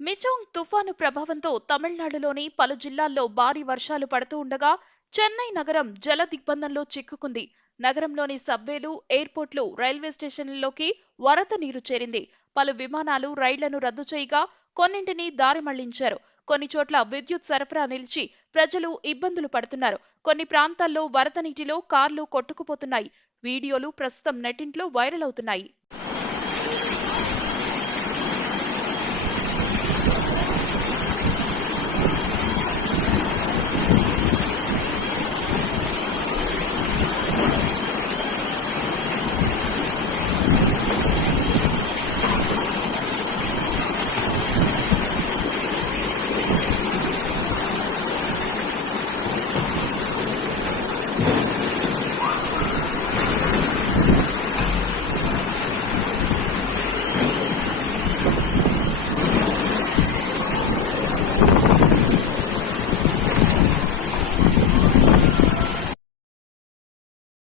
మిచోంగ్ తుఫాను ప్రభావంతో తమిళనాడులోని పలు జిల్లాల్లో భారీ వర్షాలు పడుతూ ఉండగా చెన్నై నగరం జల దిగ్బంధంలో చిక్కుకుంది. నగరంలోని సబ్వేలు ఎయిర్పోర్ట్లు రైల్వే స్టేషన్లలోకి వరద నీరు చేరింది. పలు విమానాలు రైళ్ళను రద్దు చేయగా కొన్నింటిని దారి మళ్ళించారు. కొన్ని చోట్ల విద్యుత్ సరఫరా నిలిచి ప్రజలు ఇబ్బందులు పడుతున్నారు. కొన్ని ప్రాంతాల్లో వరద నీటిలో కార్లు కొట్టుకుపోతున్నాయి. వీడియోలు ప్రస్తుతం నెట్టింట్లో వైరల్ అవుతున్నాయి.